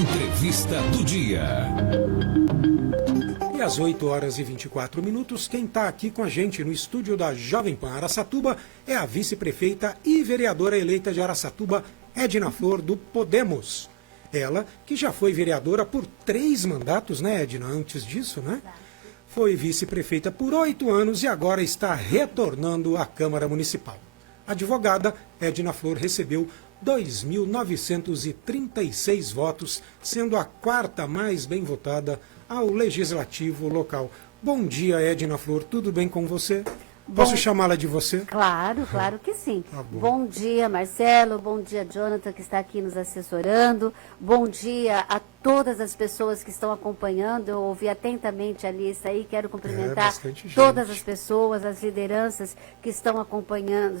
Entrevista do dia. E às 8h24, quem está aqui com a gente no estúdio da Jovem Pan Araçatuba é a vice-prefeita e vereadora eleita de Araçatuba, Edna Flor, do Podemos. Ela, que já foi vereadora por 3 mandatos, né, Edna? Antes disso, né? Foi vice-prefeita por 8 anos e agora está retornando à Câmara Municipal. A advogada Edna Flor recebeu 2.936 votos, sendo a 4ª mais bem votada ao Legislativo local. Bom dia, Edna Flor, tudo bem com você? Posso chamá-la de você? Claro, claro que sim. Tá bom. Bom dia, Marcelo. Bom dia, Jonathan, que está aqui nos assessorando. Bom dia a todas as pessoas que estão acompanhando. Eu ouvi atentamente a lista aí. Quero cumprimentar todas as pessoas, as lideranças que estão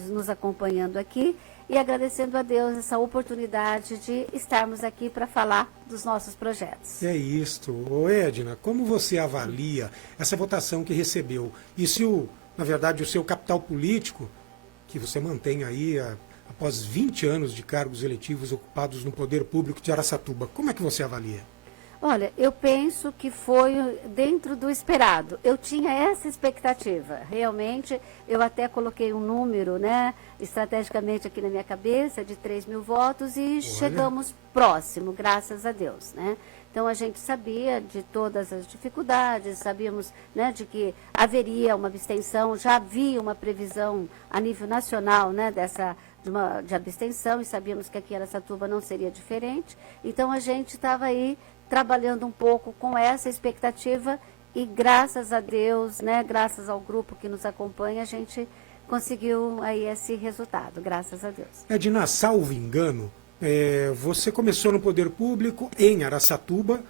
nos acompanhando aqui. E agradecendo a Deus essa oportunidade de estarmos aqui para falar dos nossos projetos. É isto. Ô Edna, como você avalia essa votação que recebeu? E se na verdade, o seu capital político, que você mantém aí após 20 anos de cargos eletivos ocupados no poder público de Araçatuba, como é que você avalia? Olha, eu penso que foi dentro do esperado. Eu tinha essa expectativa. Realmente, eu até coloquei um número, né, estrategicamente aqui na minha cabeça, de 3.000 votos e chegamos próximo, graças a Deus, né? Então, a gente sabia de todas as dificuldades, sabíamos, né, de que haveria uma abstenção, já havia uma previsão a nível nacional, né, de abstenção, e sabíamos que aqui em Araçatuba não seria diferente. Então, a gente estava aí trabalhando um pouco com essa expectativa e, graças a Deus, né, graças ao grupo que nos acompanha, a gente conseguiu aí esse resultado, graças a Deus. Edna, salvo engano, você começou no poder público em Araçatuba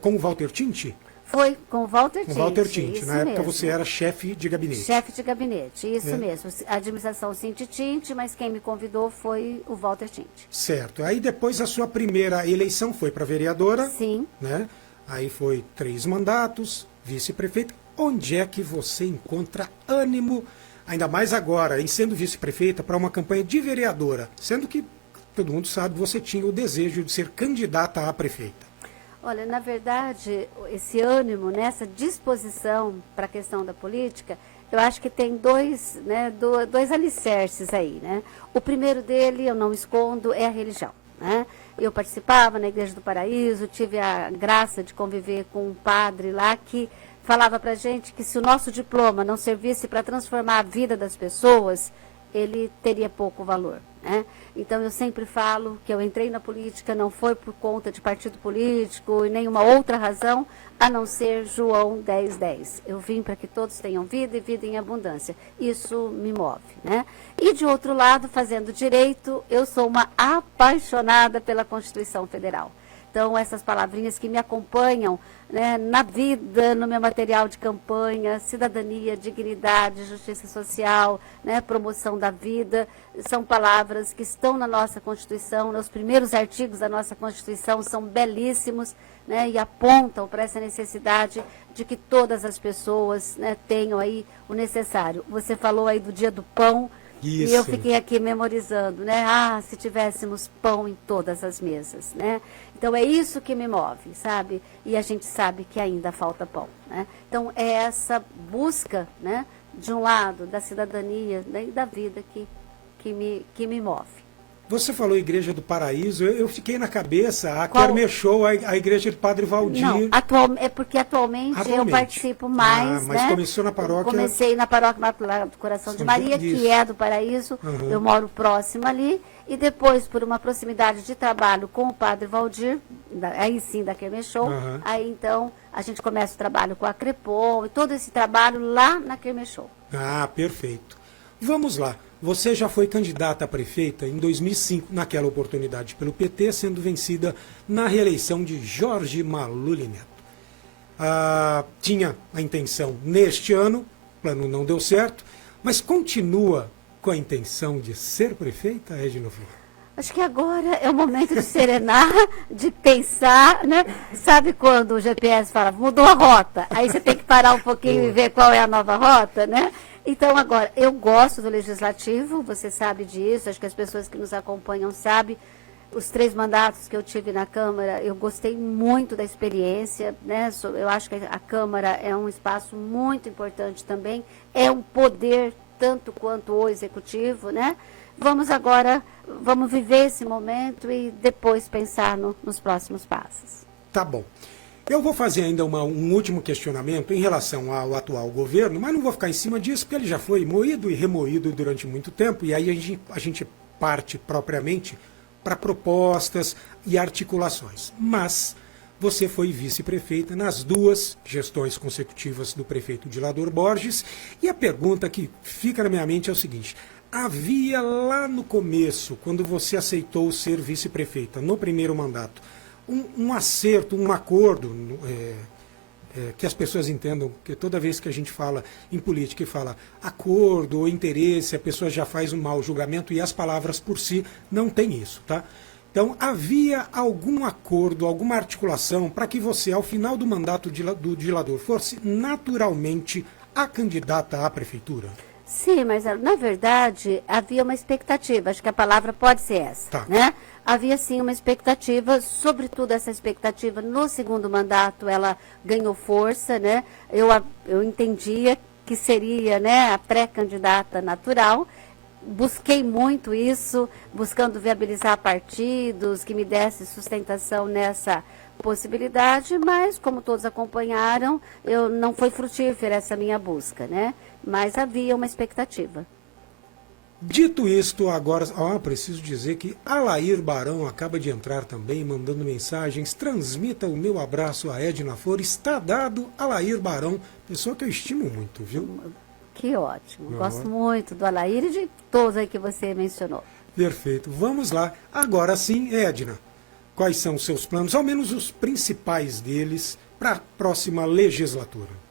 com o Walter Tinti? Foi com o Walter Tinti. Com o Walter Tinti. Na época mesmo. Você era chefe de gabinete. Chefe de gabinete, isso mesmo. A administração Cinti Tinti, mas quem me convidou foi o Walter Tinti. Certo. Aí depois a sua primeira eleição foi para vereadora. Sim. Né? Aí foi 3 mandatos, vice-prefeita. Onde é que você encontra ânimo, ainda mais agora, em sendo vice-prefeita, para uma campanha de vereadora? Sendo que todo mundo sabe, você tinha o desejo de ser candidata a prefeita. Olha, na verdade, esse ânimo, essa disposição para a questão da política, eu acho que tem dois alicerces aí, né? O primeiro dele, eu não escondo, é a religião, né? Eu participava na Igreja do Paraíso, tive a graça de conviver com um padre lá que falava para a gente que se o nosso diploma não servisse para transformar a vida das pessoas, ele teria pouco valor, né? Então, eu sempre falo que eu entrei na política não foi por conta de partido político e nenhuma outra razão, a não ser João 10:10. Eu vim para que todos tenham vida e vida em abundância. Isso me move, né? E, de outro lado, fazendo direito, eu sou uma apaixonada pela Constituição Federal. Então, essas palavrinhas que me acompanham, né, na vida, no meu material de campanha, cidadania, dignidade, justiça social, né, promoção da vida, são palavras que estão na nossa Constituição, nos primeiros artigos da nossa Constituição são belíssimos, né, e apontam para essa necessidade de que todas as pessoas, né, tenham aí o necessário. Você falou aí do Dia do Pão. Isso. E eu fiquei aqui memorizando, né? Se tivéssemos pão em todas as mesas, né? Então, é isso que me move, sabe? E a gente sabe que ainda falta pão, né? Então, é essa busca, né, de um lado, da cidadania, né, e da vida que me move. Você falou Igreja do Paraíso, eu fiquei na cabeça, a Kermesse Show, a Igreja do Padre Valdir. Não, é porque atualmente eu participo mais, mas né? começou na paróquia... Comecei na paróquia Imaculada do Coração de Maria, que é do Paraíso, eu moro próximo ali, e depois, por uma proximidade de trabalho com o Padre Valdir, aí sim da Kermesse Show, aí então a gente começa o trabalho com a Crepom, e todo esse trabalho lá na Kermesse Show. Perfeito. Vamos lá. Você já foi candidata a prefeita em 2005, naquela oportunidade pelo PT, sendo vencida na reeleição de Jorge Maluli Neto. Tinha a intenção neste ano, o plano não deu certo, mas continua com a intenção de ser prefeita, Edna Flor? Acho que agora é o momento de serenar, de pensar, né? Sabe quando o GPS fala, mudou a rota, aí você tem que parar um pouquinho e ver qual é a nova rota, né? Então, agora, eu gosto do Legislativo, você sabe disso, acho que as pessoas que nos acompanham sabem. os 3 mandatos que eu tive na Câmara, eu gostei muito da experiência, né? Eu acho que a Câmara é um espaço muito importante também, é um poder tanto quanto o Executivo, né? Vamos viver esse momento e depois pensar nos próximos passos. Tá bom. Eu vou fazer ainda um último questionamento em relação ao atual governo, mas não vou ficar em cima disso, porque ele já foi moído e remoído durante muito tempo, e aí a gente parte propriamente para propostas e articulações. Mas você foi vice-prefeita nas 2 gestões consecutivas do prefeito Dilador Borges, e a pergunta que fica na minha mente é o seguinte: havia lá no começo, quando você aceitou ser vice-prefeita, no primeiro mandato, um acerto, um acordo, que as pessoas entendam, que toda vez que a gente fala em política e fala acordo ou interesse, a pessoa já faz um mau julgamento e as palavras por si não têm isso, tá? Então, havia algum acordo, alguma articulação para que você, ao final do mandato do Dilador, fosse naturalmente a candidata à prefeitura? Sim, mas na verdade havia uma expectativa, acho que a palavra pode ser essa, Tá. né? Havia sim uma expectativa, sobretudo essa expectativa no segundo mandato, ela ganhou força, né? Eu entendia que seria, né, a pré-candidata natural. Busquei muito isso, buscando viabilizar partidos que me dessem sustentação nessa possibilidade, mas como todos acompanharam, não foi frutífera essa minha busca, né? Mas havia uma expectativa. Dito isto, agora, preciso dizer que Alair Barão acaba de entrar também, mandando mensagens. Transmita o meu abraço a Edna Flor. Está dado, Alair Barão, pessoa que eu estimo muito, viu? Que ótimo. Gosto muito do Alair e de todos aí que você mencionou. Perfeito. Vamos lá. Agora sim, Edna, quais são os seus planos, ao menos os principais deles, para a próxima legislatura?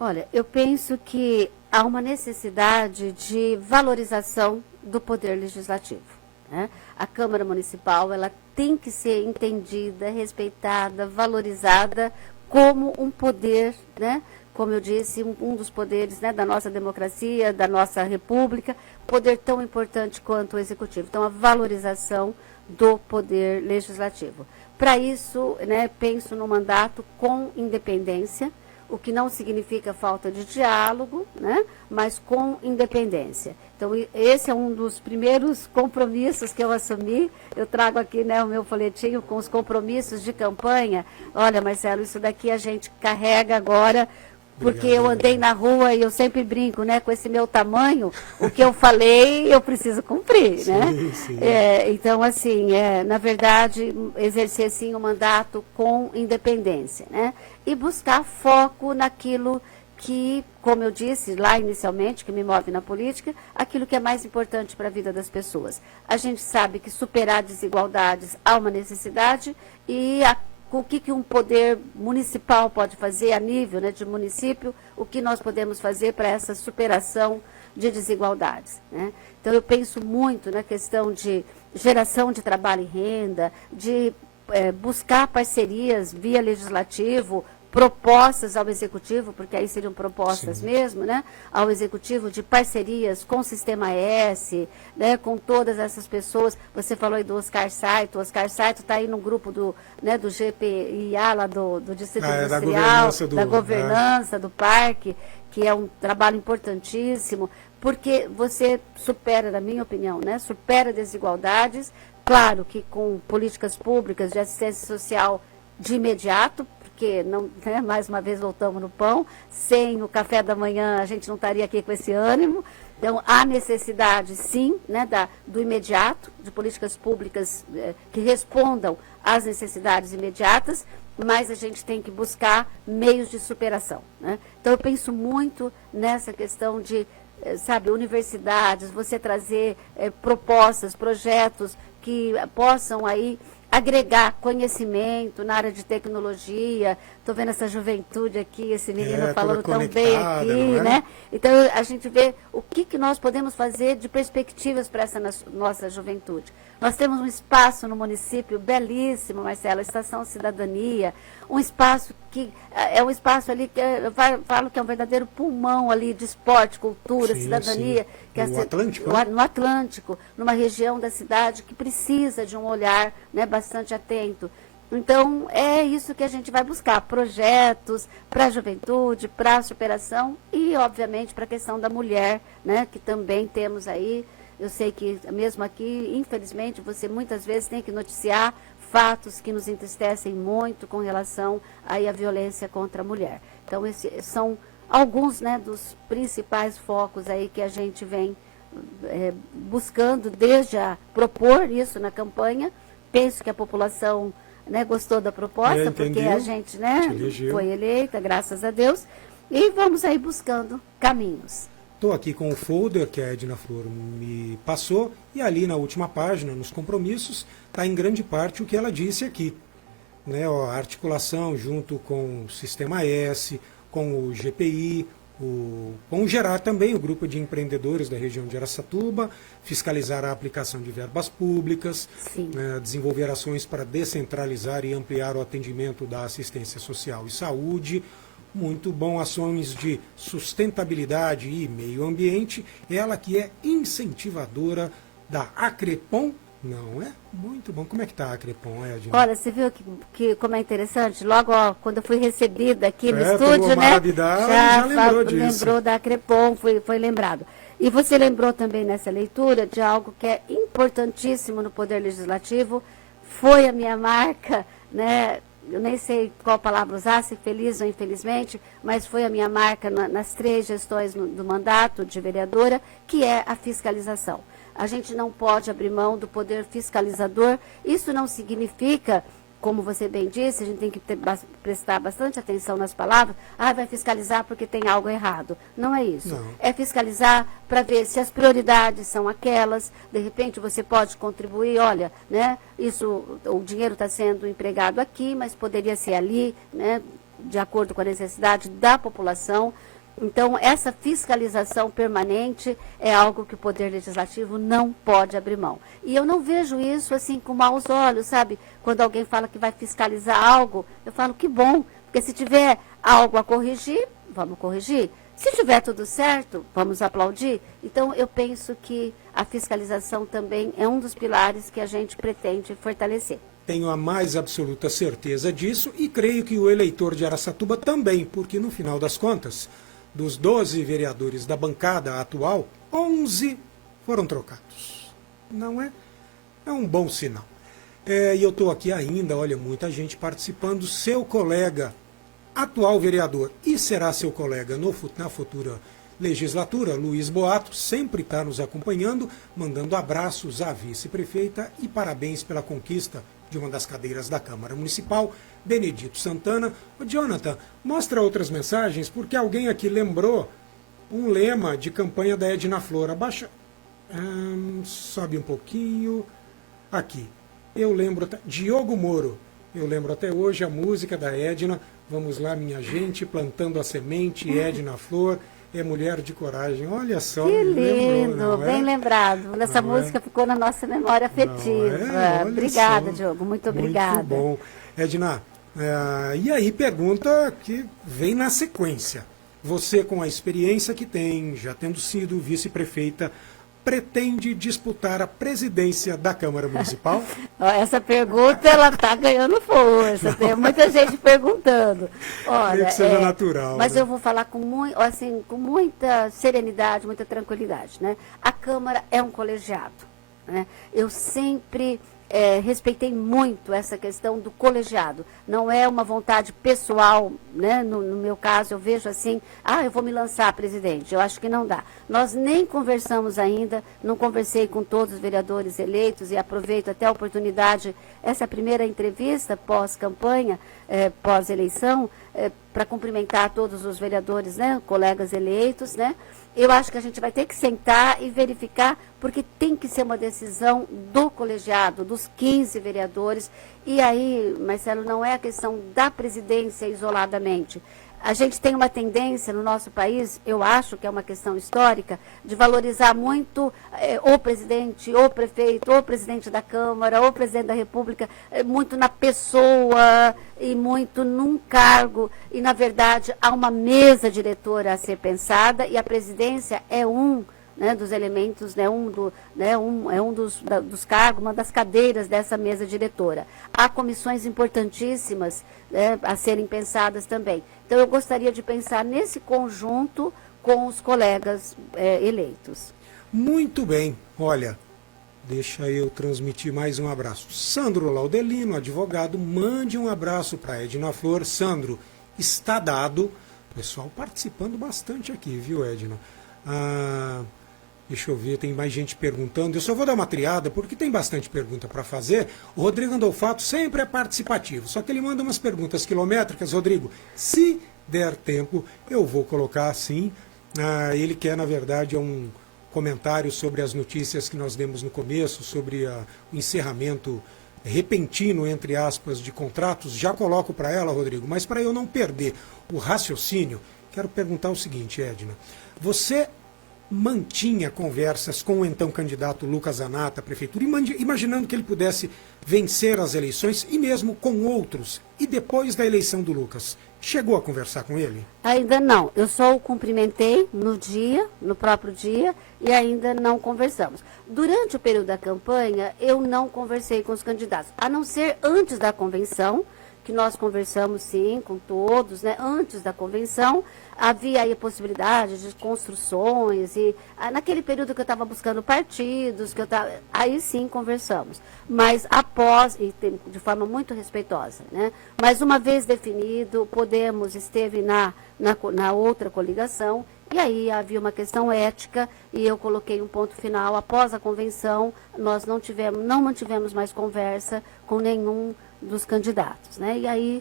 Olha, eu penso que há uma necessidade de valorização do poder legislativo, né? A Câmara Municipal, ela tem que ser entendida, respeitada, valorizada como um poder, né? Como eu disse, um dos poderes, né, da nossa democracia, da nossa república, poder tão importante quanto o executivo. Então, a valorização do poder legislativo. Para isso, né, penso no mandato com independência, o que não significa falta de diálogo, né, mas com independência. Então, esse é um dos primeiros compromissos que eu assumi. Eu trago aqui, né, o meu folhetinho com os compromissos de campanha. Olha, Marcelo, isso daqui a gente carrega agora, porque eu andei na rua e eu sempre brinco, né, com esse meu tamanho, o que eu falei eu preciso cumprir, né? Sim. Então, assim, na verdade, exercer sim o mandato com independência, né? E buscar foco naquilo que, como eu disse lá inicialmente, que me move na política, aquilo que é mais importante para a vida das pessoas. A gente sabe que superar desigualdades há uma necessidade e o que um poder municipal pode fazer a nível, né, de município, o que nós podemos fazer para essa superação de desigualdades, né? Então, eu penso muito na questão de geração de trabalho e renda, de buscar parcerias via legislativo, propostas ao executivo, porque aí seriam propostas Sim. mesmo, né, ao executivo de parcerias com o Sistema S, né, com todas essas pessoas. Você falou aí do Oscar Saito. O Oscar Saito está aí no grupo do GPIA, lá do Distrito Industrial, da governança do parque, que é um trabalho importantíssimo, porque você supera, na minha opinião, né, supera desigualdades, claro que com políticas públicas de assistência social de imediato, porque, não, né, mais uma vez voltamos no pão, sem o café da manhã a gente não estaria aqui com esse ânimo. Então, há necessidade, sim, né, do imediato, de políticas públicas que respondam às necessidades imediatas, mas a gente tem que buscar meios de superação, né? Então, eu penso muito nessa questão de, universidades, você trazer propostas, projetos que possam aí agregar conhecimento na área de tecnologia. Estou vendo essa juventude aqui, esse menino falando tão bem aqui, né? Então, a gente vê o que nós podemos fazer de perspectivas para essa nossa juventude. Nós temos um espaço no município belíssimo, Marcela, Estação Cidadania, um espaço que é um espaço ali que eu falo que é um verdadeiro pulmão ali de esporte, cultura, Sim, cidadania. sim. Que No Atlântico, né? no Atlântico, numa região da cidade que precisa de um olhar, né, bastante atento. Então, é isso que a gente vai buscar, projetos para a juventude, para a superação e, obviamente, para a questão da mulher, né, que também temos aí. Eu sei que, mesmo aqui, infelizmente, você muitas vezes tem que noticiar fatos que nos entristecem muito com relação aí à violência contra a mulher. Então, esses são alguns, né, dos principais focos aí que a gente vem buscando desde a propor isso na campanha. Penso que a população, né, gostou da proposta, porque a gente, né, foi eleita, graças a Deus, e vamos aí buscando caminhos. Estou aqui com o folder que a Edna Flor me passou, e ali na última página, nos compromissos, está em grande parte o que ela disse aqui. Né, a articulação junto com o Sistema S, com o GPI, com o GERAR também, o Grupo de Empreendedores da região de Araçatuba, fiscalizar a aplicação de verbas públicas, desenvolver ações para descentralizar e ampliar o atendimento da assistência social e saúde. Muito bom, ações de sustentabilidade e meio ambiente. Ela que é incentivadora da Acrepom, não é? Muito bom. Como é que está a Acrepom, Edna? Olha, você viu que como é interessante? Logo, quando eu fui recebida aqui no estúdio, né? Já lembrou disso. Lembrou da Acrepom, foi lembrado. E você lembrou também nessa leitura de algo que é importantíssimo no Poder Legislativo, foi a minha marca, né? Eu nem sei qual palavra usar, se feliz ou infelizmente, mas foi a minha marca nas 3 gestões do mandato de vereadora, que é a fiscalização. A gente não pode abrir mão do poder fiscalizador. Isso não significa, como você bem disse, a gente tem que prestar bastante atenção nas palavras, vai fiscalizar porque tem algo errado. Não é isso. Não. É fiscalizar para ver se as prioridades são aquelas, de repente você pode contribuir, olha, né, o dinheiro está sendo empregado aqui, mas poderia ser ali, né, de acordo com a necessidade da população. Então, essa fiscalização permanente é algo que o Poder Legislativo não pode abrir mão. E eu não vejo isso assim com maus olhos, sabe? Quando alguém fala que vai fiscalizar algo, eu falo que bom, porque se tiver algo a corrigir, vamos corrigir. Se tiver tudo certo, vamos aplaudir. Então, eu penso que a fiscalização também é um dos pilares que a gente pretende fortalecer. Tenho a mais absoluta certeza disso e creio que o eleitor de Araçatuba também, porque no final das contas, dos 12 vereadores da bancada atual, 11 foram trocados. Não é? É um bom sinal. E eu estou aqui ainda, olha, muita gente participando. Seu colega, atual vereador, e será seu colega na futura legislatura, Luiz Boato, sempre está nos acompanhando, mandando abraços à vice-prefeita e parabéns pela conquista de uma das cadeiras da Câmara Municipal, Benedito Santana. Ô, Jonathan, mostra outras mensagens, porque alguém aqui lembrou um lema de campanha da Edna Flor. Abaixa, sobe um pouquinho, aqui. Eu lembro, Diogo Moro, eu lembro até hoje a música da Edna, vamos lá minha gente, plantando a semente, Edna Flor, é mulher de coragem. Olha só, que lindo, lembrou, bem lembrado. Essa música ficou na nossa memória afetiva. Obrigada, Diogo, muito obrigada. Muito bom. Edna, e aí pergunta que vem na sequência. Você, com a experiência que tem, já tendo sido vice-prefeita, pretende disputar a presidência da Câmara Municipal? Essa pergunta, ela está ganhando força. Tem muita gente perguntando. Olha, que seja natural. Mas né? eu vou falar com muita serenidade, muita tranquilidade. Né? A Câmara é um colegiado. Né? Eu sempre respeitei muito essa questão do colegiado. Não é uma vontade pessoal, né? No meu caso, eu vejo assim, eu vou me lançar presidente. Eu acho que não dá. Nós nem conversamos ainda, não conversei com todos os vereadores eleitos e aproveito até a oportunidade, essa primeira entrevista pós-campanha, pós-eleição, para cumprimentar todos os vereadores, né? Colegas eleitos, né? Eu acho que a gente vai ter que sentar e verificar, porque tem que ser uma decisão do colegiado, dos 15 vereadores. E aí, Marcelo, não é a questão da presidência isoladamente. A gente tem uma tendência no nosso país, eu acho que é uma questão histórica, de valorizar muito o presidente, o prefeito, o presidente da Câmara, o presidente da República, muito na pessoa e muito num cargo. E, na verdade, há uma mesa diretora a ser pensada e a presidência é dos elementos, é um dos cargos, uma das cadeiras dessa mesa diretora. Há comissões importantíssimas a serem pensadas também. Então, eu gostaria de pensar nesse conjunto com os colegas eleitos. Muito bem. Olha, deixa eu transmitir mais um abraço. Sandro Laudelino, advogado, mande um abraço para Edna Flor. Sandro, está dado. Pessoal participando bastante aqui, viu, Edna? Deixa eu ver, tem mais gente perguntando. Eu só vou dar uma triada, porque tem bastante pergunta para fazer. O Rodrigo Andolfato sempre é participativo, só que ele manda umas perguntas quilométricas. Rodrigo, se der tempo, eu vou colocar assim. Ele quer, na verdade, um comentário sobre as notícias que nós demos no começo, sobre o encerramento repentino, entre aspas, de contratos. Já coloco para ela, Rodrigo, mas para eu não perder o raciocínio, quero perguntar o seguinte, Edna. Você mantinha conversas com o então candidato Lucas Zanata à prefeitura, imaginando que ele pudesse vencer as eleições, e mesmo com outros, e depois da eleição do Lucas, chegou a conversar com ele? Ainda não, eu só o cumprimentei no próprio dia, e ainda não conversamos. Durante o período da campanha, eu não conversei com os candidatos, a não ser antes da convenção, que nós conversamos sim com todos, antes da convenção, havia aí a possibilidade de construções, e naquele período que eu estava buscando partidos, aí sim conversamos. Mas após, e de forma muito respeitosa, mas uma vez definido, Podemos esteve na outra coligação, e aí havia uma questão ética, e eu coloquei um ponto final. Após a convenção, nós não mantivemos mais conversa com nenhum dos candidatos. E aí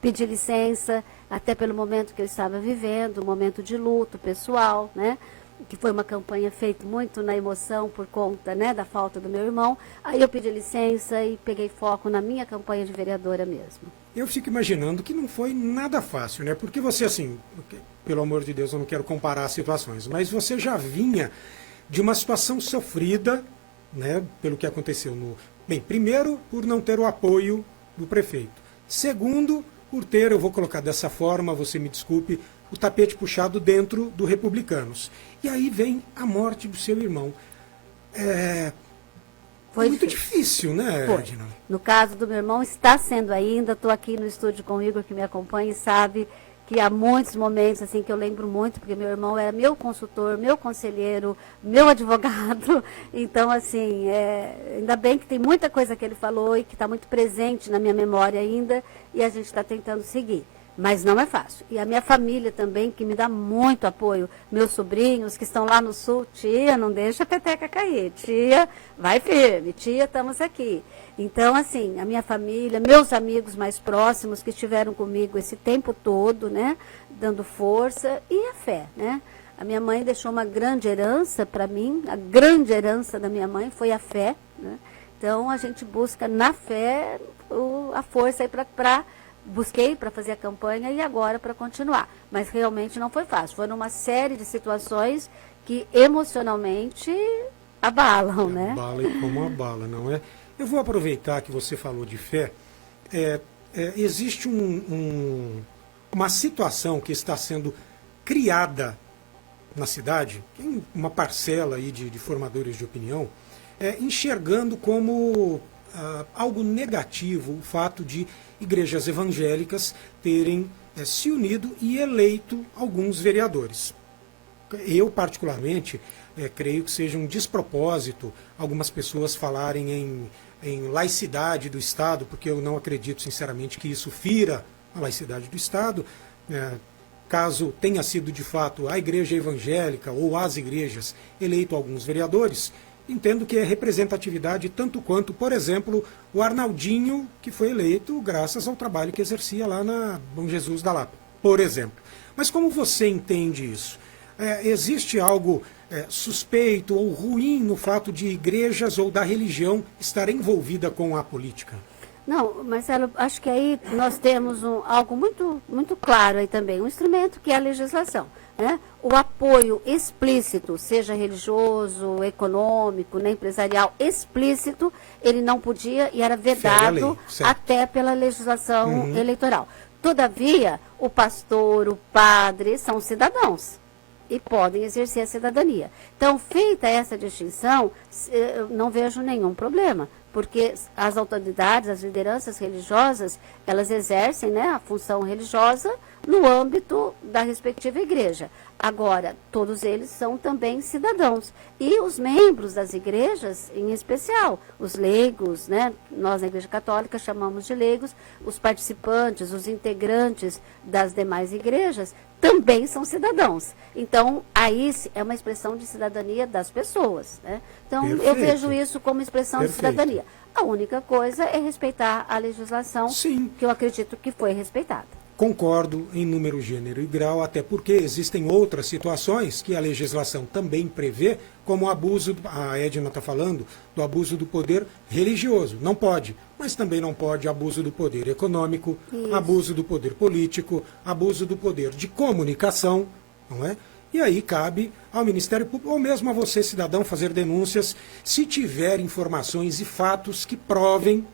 pedi licença, até pelo momento que eu estava vivendo, um momento de luto pessoal, que foi uma campanha feita muito na emoção por conta da falta do meu irmão. Aí eu pedi licença e peguei foco na minha campanha de vereadora mesmo. Eu fico imaginando que não foi nada fácil, porque você, assim, pelo amor de Deus, eu não quero comparar as situações, mas você já vinha de uma situação sofrida, pelo que aconteceu Bem, primeiro, por não ter o apoio do prefeito. Segundo, por ter, eu vou colocar dessa forma, você me desculpe, o tapete puxado dentro do Republicanos. E aí vem a morte do seu irmão. Foi muito difícil, Edna? No caso do meu irmão, está sendo ainda. Estou aqui no estúdio com o Igor, que me acompanha e sabe que há muitos momentos assim que eu lembro muito, porque meu irmão era meu consultor, meu conselheiro, meu advogado. Então, assim, ainda bem que tem muita coisa que ele falou e que está muito presente na minha memória ainda, e a gente está tentando seguir. Mas não é fácil. E a minha família também, que me dá muito apoio. Meus sobrinhos que estão lá no sul, tia, não deixa a peteca cair. Tia, vai firme. Tia, estamos aqui. Então, assim, a minha família, meus amigos mais próximos que estiveram comigo esse tempo todo, dando força, e a fé, A minha mãe deixou uma grande herança para mim. A grande herança da minha mãe foi a fé, Então, a gente busca na fé a força aí busquei para fazer a campanha e agora para continuar. Mas realmente não foi fácil. Foram uma série de situações que emocionalmente abalam, Abala e como abala, não é? Eu vou aproveitar que você falou de fé. Existe uma situação que está sendo criada na cidade, tem uma parcela aí de formadores de opinião, enxergando como algo negativo o fato de igrejas evangélicas terem se unido e eleito alguns vereadores. Eu, particularmente, creio que seja um despropósito algumas pessoas falarem em laicidade do Estado, porque eu não acredito, sinceramente, que isso fira a laicidade do Estado. Caso tenha sido, de fato, a igreja evangélica ou as igrejas eleito alguns vereadores, entendo que é representatividade tanto quanto, por exemplo, o Arnaldinho, que foi eleito graças ao trabalho que exercia lá na Bom Jesus da Lapa, por exemplo. Mas como você entende isso? Existe algo suspeito ou ruim no fato de igrejas ou da religião estar envolvida com a política? Não, Marcelo, acho que aí nós temos algo muito, muito claro aí também, um instrumento que é a legislação. Né? O apoio explícito, seja religioso, econômico, né, empresarial, explícito, ele não podia e era vedado até pela legislação eleitoral. Todavia, o pastor, o padre são cidadãos e podem exercer a cidadania. Então, feita essa distinção, eu não vejo nenhum problema, porque as autoridades, as lideranças religiosas, elas exercem, né, a função religiosa no âmbito da respectiva igreja. Agora, todos eles são também cidadãos. E os membros das igrejas, em especial, os leigos, né, nós na Igreja Católica chamamos de leigos, os participantes, os integrantes das demais igrejas, também são cidadãos. Então, aí é uma expressão de cidadania das pessoas. Né? Então, Perfeito. Eu vejo isso como expressão Perfeito. de cidadania. A única coisa é respeitar a legislação, Sim. que eu acredito que foi respeitada. Concordo em número, gênero e grau, até porque existem outras situações que a legislação também prevê, como o abuso, a Edna está falando, do abuso do poder religioso. Não pode, mas também não pode abuso do poder econômico, Isso. abuso do poder político, abuso do poder de comunicação, não é? E aí cabe ao Ministério Público, ou mesmo a você, cidadão, fazer denúncias se tiver informações e fatos que provem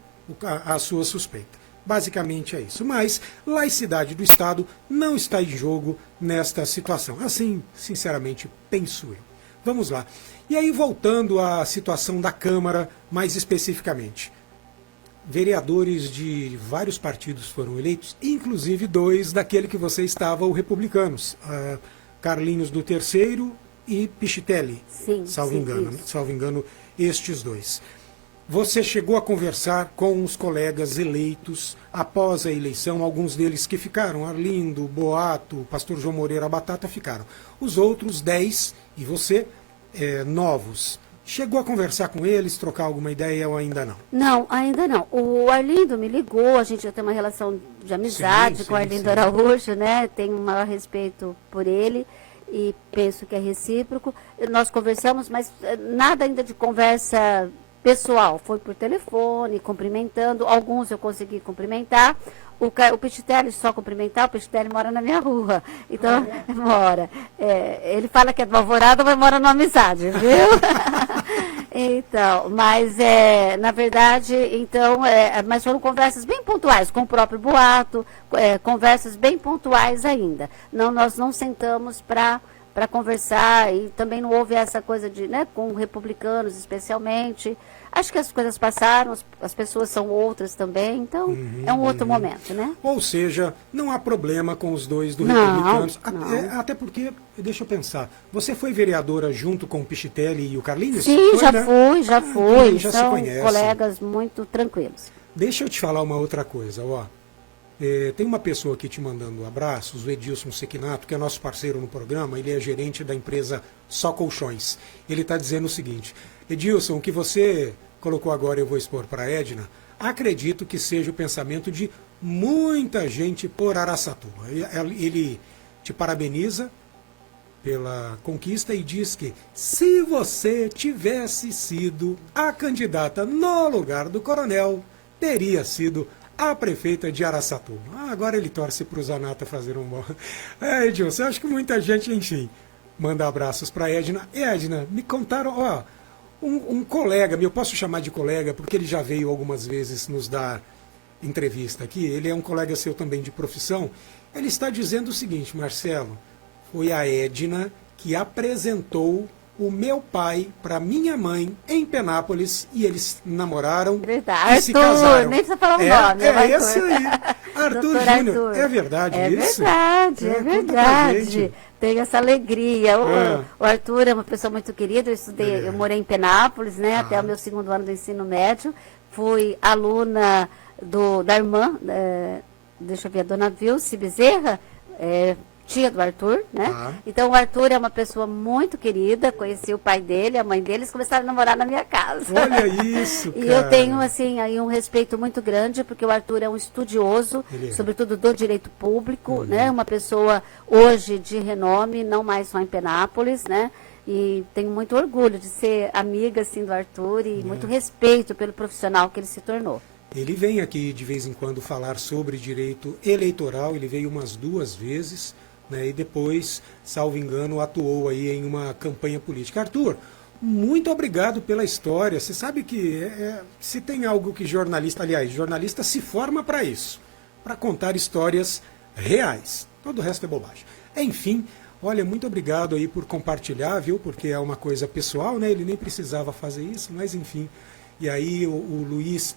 a sua suspeita. Basicamente é isso. Mas laicidade do Estado não está em jogo nesta situação. Assim, sinceramente, penso eu. Vamos lá. E aí, voltando à situação da Câmara, mais especificamente. Vereadores de vários partidos foram eleitos, inclusive 2 daquele que você estava, o Republicanos. Carlinhos do Terceiro e Pichitelli, salvo engano, estes 2. Você chegou a conversar com os colegas eleitos após a eleição, alguns deles que ficaram, Arlindo, Boato, Pastor João Moreira Batata ficaram. Os outros 10 e você, novos. Chegou a conversar com eles, trocar alguma ideia ou ainda não? Não, ainda não. O Arlindo me ligou, a gente já tem uma relação de amizade com o Arlindo Araújo, né? Tenho um maior respeito por ele e penso que é recíproco. Nós conversamos, mas nada ainda de conversa pessoal. Foi por telefone, cumprimentando. Alguns eu consegui cumprimentar. O Pichitelli só cumprimentar, o Pichitelli mora na minha rua. Então, mora. Ele fala que é do Alvorada, mas mora na amizade, viu? Então, mas na verdade, então, mas foram conversas bem pontuais, com o próprio Boato, conversas bem pontuais ainda. Não, nós não sentamos para conversar e também não houve essa coisa de, né, com republicanos especialmente. Acho que as coisas passaram, as pessoas são outras também, então é um outro momento, né? Ou seja, não há problema com os 2 do Não, Republicanos. não. Até porque, deixa eu pensar, você foi vereadora junto com o Pichitelli e o Carlinhos? Sim, foi, já né? fui. Então já se São conhecem. colegas muito tranquilos. Deixa eu te falar uma outra coisa, ó. Tem uma pessoa aqui te mandando abraços, o Edilson Sequinato, que é nosso parceiro no programa, ele é gerente da empresa Só Colchões. Ele está dizendo o seguinte: Edilson, o que você colocou agora eu vou expor para a Edna, acredito que seja o pensamento de muita gente por Araçatuba. Ele te parabeniza pela conquista e diz que se você tivesse sido a candidata no lugar do coronel, teria sido a prefeita de Araçatuba. Agora ele torce para o Zanata fazer um bom. Edilson, eu acho que muita gente, enfim, manda abraços para a Edna. Edna, me contaram, ó, um colega meu, posso chamar de colega, porque ele já veio algumas vezes nos dar entrevista aqui, ele é um colega seu também de profissão, ele está dizendo o seguinte: Marcelo, foi a Edna que apresentou o meu pai para minha mãe em Penápolis e eles namoraram. Verdade. E se casaram. Nem precisa falar o nome. É esse aí. Arthur Júnior. É verdade isso? É verdade. Tenho essa alegria. O Arthur é uma pessoa muito querida. Eu morei em Penápolis, né, até o meu 2º ano do ensino médio. Fui aluna da irmã, deixa eu ver, a dona Vilce Bezerra, tia do Arthur, né? Então o Arthur é uma pessoa muito querida, conheci o pai dele, a mãe deles, começaram a namorar na minha casa. Olha isso, E eu tenho, assim, aí um respeito muito grande, porque o Arthur é um estudioso, sobretudo do direito público, né? Uma pessoa hoje de renome, não mais só em Penápolis, né? E tenho muito orgulho de ser amiga, assim, do Arthur e muito respeito pelo profissional que ele se tornou. Ele vem aqui de vez em quando falar sobre direito eleitoral, ele veio umas 2 vezes, né, e depois, salvo engano, atuou aí em uma campanha política. Arthur, muito obrigado pela história. Você sabe que se tem algo que jornalista se forma para isso, para contar histórias reais. Todo o resto é bobagem. Enfim, olha, muito obrigado aí por compartilhar, viu? Porque é uma coisa pessoal, né? Ele nem precisava fazer isso, mas enfim. E aí o Luiz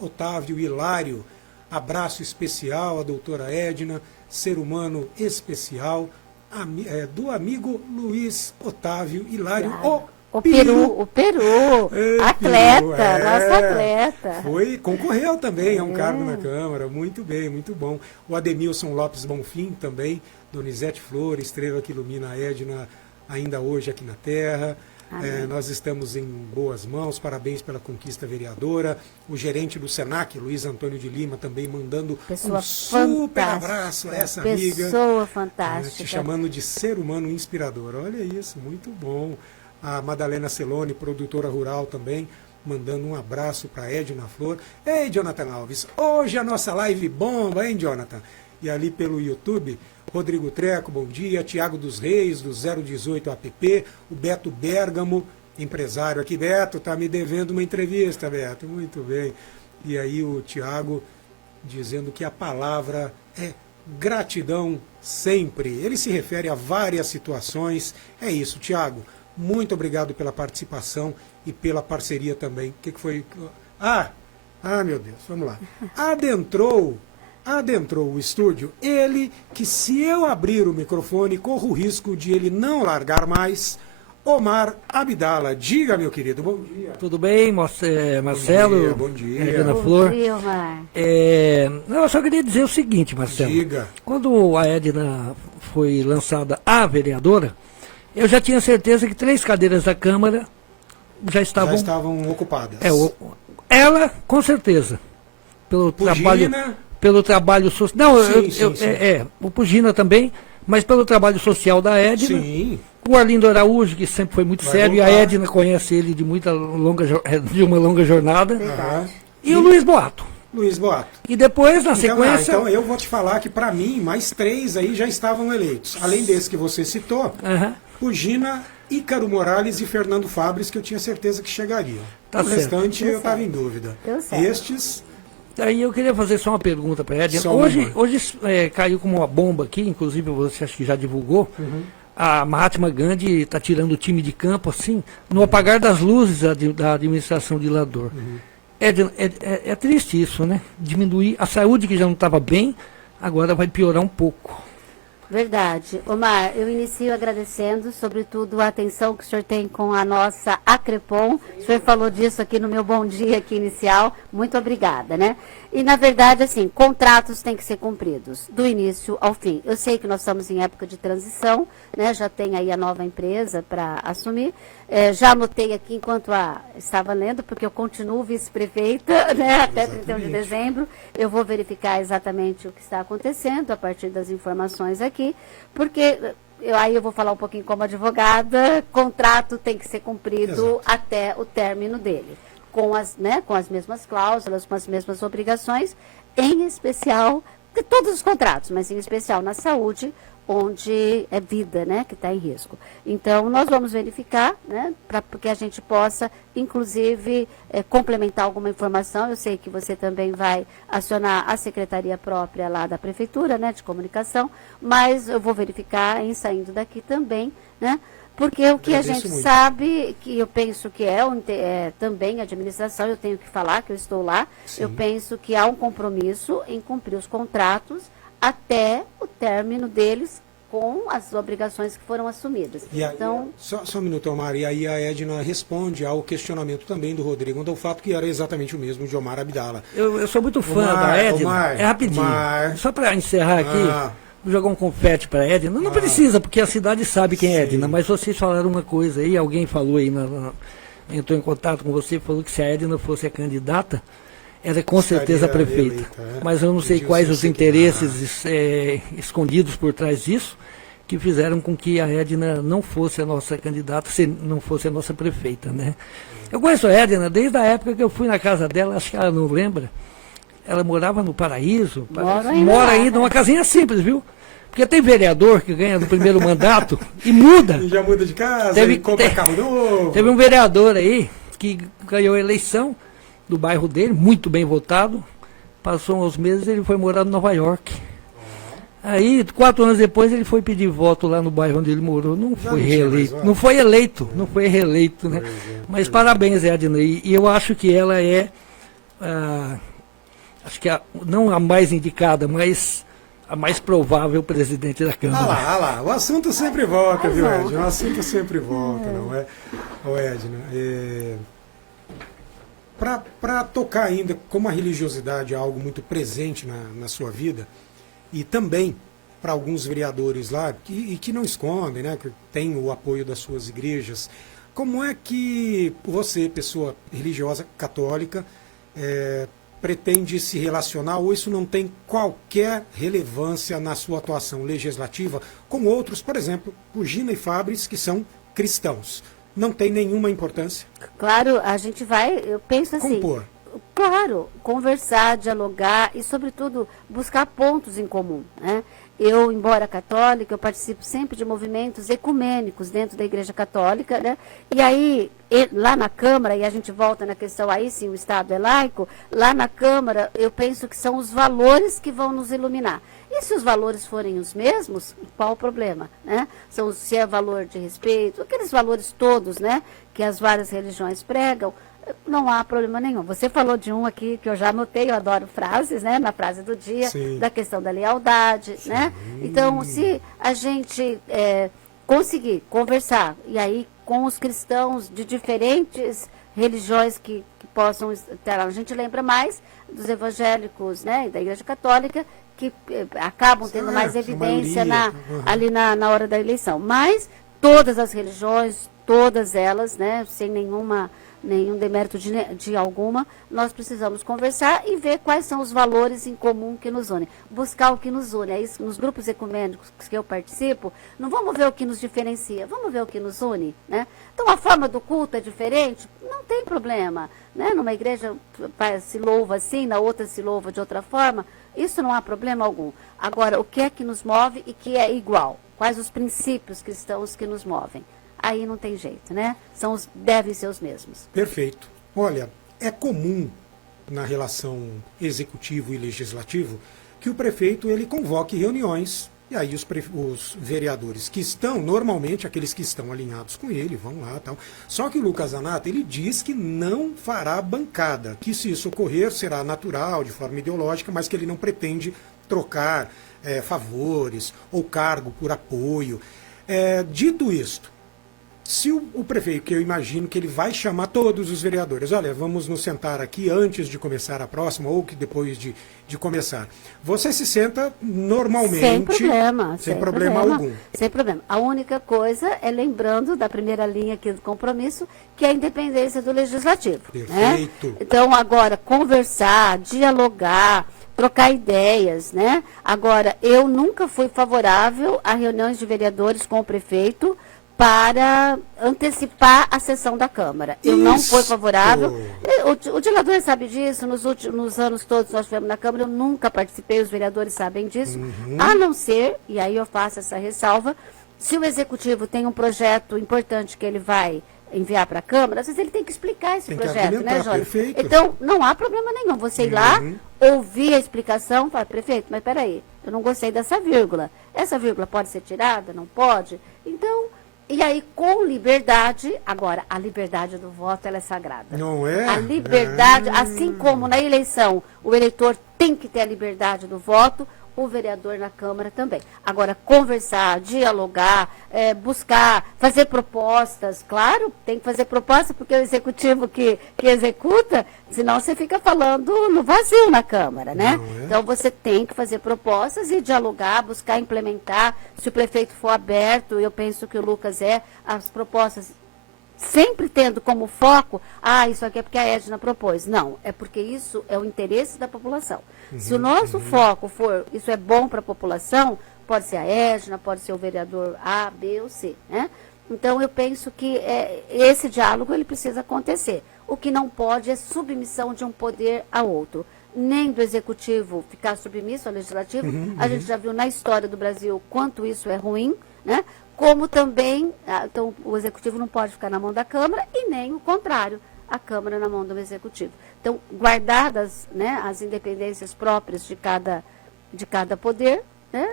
Otávio Hilário, abraço especial à doutora Edna, ser humano especial, do amigo Luiz Otávio Hilário, Claro. o Peru. O Peru, Peru, nosso atleta. Concorreu também a um cargo na Câmara, muito bem, muito bom. O Ademilson Lopes Bonfim também, Donizete Flores, estrela que ilumina a Edna ainda hoje aqui na Terra. Nós estamos em boas mãos, parabéns pela conquista vereadora. O gerente do Senac, Luiz Antônio de Lima, também mandando um super abraço a essa amiga. Pessoa fantástica. Te chamando de ser humano inspirador. Olha isso, muito bom. A Madalena Celone, produtora rural também, mandando um abraço para Edna Flor. Ei, Jonathan Alves, hoje a nossa live bomba, hein, Jonathan? E ali pelo YouTube, Rodrigo Treco, bom dia. Tiago dos Reis, do 018 APP. O Beto Bergamo, empresário aqui. Beto, tá me devendo uma entrevista, Beto. Muito bem. E aí o Tiago dizendo que a palavra é gratidão sempre. Ele se refere a várias situações. É isso, Tiago. Muito obrigado pela participação e pela parceria também. O que foi? Meu Deus, vamos lá. Adentrou o estúdio, ele que se eu abrir o microfone, corro o risco de ele não largar mais, Omar Abdala. Diga, meu querido, bom dia. Tudo bem, Marcelo? Bom dia. Edna Flor. Bom dia, Omar. Eu só queria dizer o seguinte, Marcelo. Diga. Quando a Edna foi lançada a vereadora, eu já tinha certeza que 3 cadeiras da Câmara já estavam ocupadas. Ela, com certeza. Pelo trabalho social. Não, sim. O Pugina também, mas pelo trabalho social da Edna. Sim. O Arlindo Araújo, que sempre foi muito sério, e a Edna conhece ele de uma longa jornada. Verdade. E o Luiz Boato. E depois, na sequência... Então eu vou te falar que, para mim, mais 3 aí já estavam eleitos. Além desse que você citou, Pugina, Ícaro Morales e Fernando Fabres, que eu tinha certeza que chegariam. O restante eu estava em dúvida. Estes... Aí eu queria fazer só uma pergunta para a Edna. Hoje caiu como uma bomba aqui, inclusive você acho que já divulgou, a Mahatma Gandhi está tirando o time de campo, assim, no apagar das luzes da administração de Lador. Edna, é triste isso, né? Diminuir a saúde que já não estava bem, agora vai piorar um pouco. Verdade. Omar, eu inicio agradecendo, sobretudo, a atenção que o senhor tem com a nossa Acrepom. O senhor falou disso aqui no meu bom dia aqui inicial. Muito obrigada, né? E, na verdade, assim, contratos têm que ser cumpridos, do início ao fim. Eu sei que nós estamos em época de transição, né? Já tem aí a nova empresa para assumir. Já anotei aqui enquanto estava lendo, porque eu continuo vice-prefeita, né? Até 31 de dezembro. Eu vou verificar exatamente o que está acontecendo a partir das informações aqui, porque... Aí eu vou falar um pouquinho como advogada, contrato tem que ser cumprido até o término dele. Com as mesmas cláusulas, com as mesmas obrigações, em especial, de todos os contratos, mas em especial na saúde, onde é vida, né, que está em risco. Então, nós vamos verificar, né, para que a gente possa, inclusive, complementar alguma informação. Eu sei que você também vai acionar a secretaria própria lá da Prefeitura, né, de comunicação, mas eu vou verificar em saindo daqui também, né, porque o que a gente sabe, que eu penso que também a administração, eu tenho que falar que eu estou lá, eu penso que há um compromisso em cumprir os contratos até o término deles com as obrigações que foram assumidas. Então, só um minuto, Omar, e aí a Edna responde ao questionamento também do Rodrigo, do fato que era exatamente o mesmo de Omar Abdala. Eu sou muito fã da Edna. Rapidinho. Só para encerrar aqui, vou jogar um confete para a Edna. Não precisa, porque a cidade sabe quem é Edna, mas vocês falaram uma coisa aí, alguém falou aí, entrou em contato com você e falou que se a Edna fosse a candidata, era com certeza prefeita. Mas eu não sei quais os interesses escondidos por trás disso. que fizeram com que a Edna não fosse a nossa candidata, se não fosse a nossa prefeita, né? Eu conheço a Edna desde a época que eu fui na casa dela, acho que ela não lembra. Ela morava no Paraíso, mora ainda, uma casinha simples, viu? Porque tem vereador que ganha no primeiro mandato e muda. E já muda de casa, compra carro novo. Teve um vereador aí que ganhou a eleição do bairro dele, muito bem votado. Passou uns meses, ele foi morar em Nova York. Aí, 4 anos depois, ele foi pedir voto lá no bairro onde ele morou. Não foi reeleito. Não foi eleito, não foi reeleito, né? Mas parabéns, Edna. E eu acho que ela é, acho que não a mais indicada, mas a mais provável presidente da Câmara. Ah lá, o assunto sempre volta, viu, Edna? O assunto sempre volta, não é? Ô, Edna, para tocar ainda como a religiosidade é algo muito presente na sua vida, e também para alguns vereadores lá, que não escondem, né, que tem o apoio das suas igrejas, como é que você, pessoa religiosa católica, pretende se relacionar, ou isso não tem qualquer relevância na sua atuação legislativa, com outros, por exemplo, o Gina e Fabris, que são cristãos? Não tem nenhuma importância? Claro, a gente vai, eu penso assim... Compor. Claro, conversar, dialogar e, sobretudo, buscar pontos em comum, né? Eu, embora católica, eu participo sempre de movimentos ecumênicos dentro da Igreja Católica, né? E aí, lá na Câmara, e a gente volta na questão aí, sim, o Estado é laico, lá na Câmara, eu penso que são os valores que vão nos iluminar. E se os valores forem os mesmos, qual o problema, né? Se é valor de respeito, aqueles valores todos, né, que as várias religiões pregam, não há problema nenhum. Você falou de um aqui que eu já anotei, eu adoro frases, né? Na frase do dia, sim, da questão da lealdade, sim, né? Então, se a gente conseguir conversar, e aí com os cristãos de diferentes religiões que possam ter, a gente lembra mais dos evangélicos, né? Da Igreja Católica, que acabam tendo mais evidência ali na hora da eleição. Mas todas as religiões, todas elas, né? Sem nenhum demérito de alguma, nós precisamos conversar e ver quais são os valores em comum que nos unem. Buscar o que nos une. É isso, nos grupos ecumênicos que eu participo, não vamos ver o que nos diferencia, vamos ver o que nos une, né? Então, a forma do culto é diferente, não tem problema, né? Numa igreja se louva assim, na outra se louva de outra forma, isso não há problema algum. Agora, o que é que nos move e que é igual? Quais os princípios cristãos que nos movem? Aí não tem jeito, né? Devem ser os mesmos. Perfeito. Olha, é comum na relação executivo e legislativo que o prefeito ele convoque reuniões e aí os vereadores que estão, normalmente aqueles que estão alinhados com ele, vão lá tal. Só que o Lucas Zanata, ele diz que não fará bancada, que se isso ocorrer será natural, de forma ideológica, mas que ele não pretende trocar favores ou cargo por apoio. Dito isto, se o prefeito, que eu imagino que ele vai chamar todos os vereadores, olha, vamos nos sentar aqui antes de começar a próxima ou que depois de começar. Você se senta normalmente. Sem problema algum. Sem problema. A única coisa é lembrando da primeira linha aqui do compromisso, que é a independência do legislativo. Perfeito. Né? Então, agora, conversar, dialogar, trocar ideias, né? Agora, eu nunca fui favorável a reuniões de vereadores com o prefeito para antecipar a sessão da Câmara. Eu não fui favorável. O Dilador sabe disso, nos anos todos que nós tivemos na Câmara, eu nunca participei, os vereadores sabem disso, a não ser, e aí eu faço essa ressalva, se o Executivo tem um projeto importante que ele vai enviar para a Câmara, às vezes ele tem que explicar esse projeto, né, Jônio? Então, não há problema nenhum. Você ir lá, ouvir a explicação, falar, prefeito, mas peraí, eu não gostei dessa vírgula. Essa vírgula pode ser tirada? Não pode? Então, e aí, com liberdade, agora, a liberdade do voto, ela é sagrada. Não é? A liberdade, assim como na eleição, o eleitor tem que ter a liberdade do voto, o vereador na Câmara também. Agora, conversar, dialogar, buscar, fazer propostas, claro, tem que fazer proposta, porque é o executivo que executa, senão você fica falando no vazio na Câmara, né? Então, você tem que fazer propostas e dialogar, buscar implementar. Se o prefeito for aberto, eu penso que o Lucas as propostas sempre tendo como foco, isso aqui é porque a Edna propôs. Não, é porque isso é o interesse da população. Se o nosso foco for, isso é bom para a população, pode ser a Edna, pode ser o vereador A, B ou C, né? Então, eu penso que esse diálogo ele precisa acontecer. O que não pode é submissão de um poder a outro. Nem do executivo ficar submisso ao legislativo. A gente já viu na história do Brasil quanto isso é ruim, né? Como também, então, o executivo não pode ficar na mão da Câmara e nem o contrário, a Câmara na mão do executivo. Então, guardadas, né, as independências próprias de cada poder, né?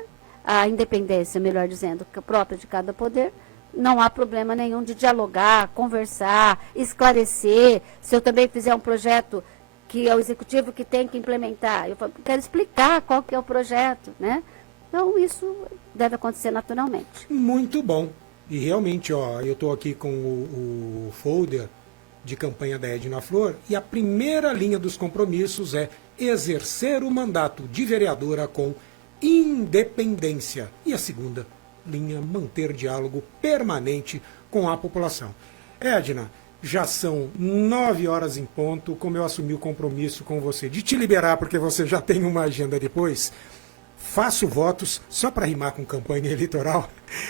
A independência, melhor dizendo, própria de cada poder, não há problema nenhum de dialogar, conversar, esclarecer. Se eu também fizer um projeto que é o executivo que tem que implementar, eu quero explicar qual que é o projeto, né? Então, isso deve acontecer naturalmente. Muito bom. E realmente, ó, eu estou aqui com o folder de campanha da Edna Flor e a primeira linha dos compromissos é exercer o mandato de vereadora com independência. E a segunda linha, manter diálogo permanente com a população. Edna, já são 9 horas em ponto, como eu assumi o compromisso com você de te liberar, porque você já tem uma agenda depois, faço votos, só para rimar com campanha eleitoral,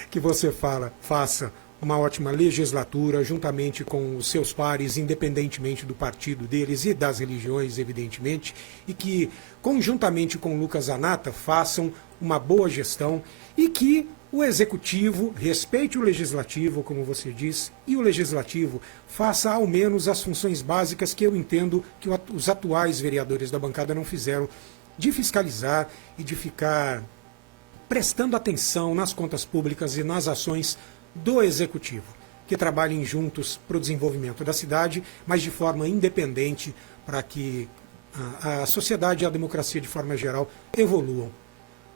que você faça uma ótima legislatura, juntamente com os seus pares, independentemente do partido deles e das religiões, evidentemente, e que, conjuntamente com Lucas Zanata, façam uma boa gestão e que o Executivo respeite o Legislativo, como você disse, e o Legislativo faça ao menos as funções básicas que eu entendo que os atuais vereadores da bancada não fizeram, de fiscalizar e de ficar prestando atenção nas contas públicas e nas ações do Executivo, que trabalhem juntos para o desenvolvimento da cidade, mas de forma independente, para que a sociedade e a democracia, de forma geral, evoluam.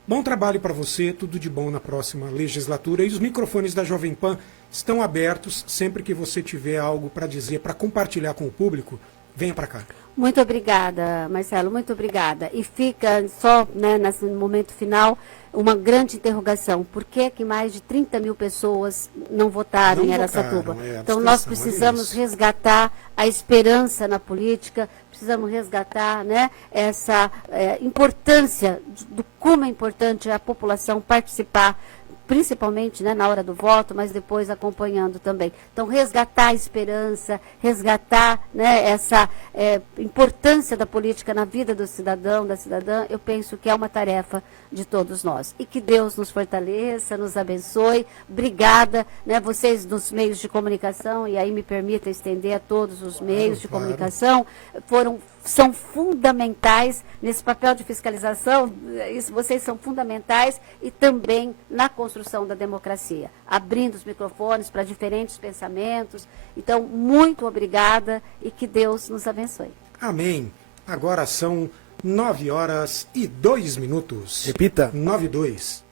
Bom trabalho para você, tudo de bom na próxima legislatura. E os microfones da Jovem Pan estão abertos. Sempre que você tiver algo para dizer, para compartilhar com o público, venha para cá. Muito obrigada, Marcelo, muito obrigada. E fica só, né, nesse momento final, uma grande interrogação. Por que mais de 30 mil pessoas não votaram em Araçatuba? Então, nós precisamos resgatar a esperança na política, precisamos resgatar, né, essa importância, do como é importante a população participar, principalmente, né, na hora do voto, mas depois acompanhando também. Então, resgatar a esperança, resgatar, né, essa importância da política na vida do cidadão, da cidadã, eu penso que é uma tarefa de todos nós. E que Deus nos fortaleça, nos abençoe. Obrigada, né, vocês nos meios de comunicação, e aí me permita estender a todos os meios de comunicação, são fundamentais nesse papel de fiscalização, vocês são fundamentais e também na construção da democracia, abrindo os microfones para diferentes pensamentos. Então, muito obrigada e que Deus nos abençoe. Amém. Agora são 9 horas e 2 minutos. Repita. 9 e 2.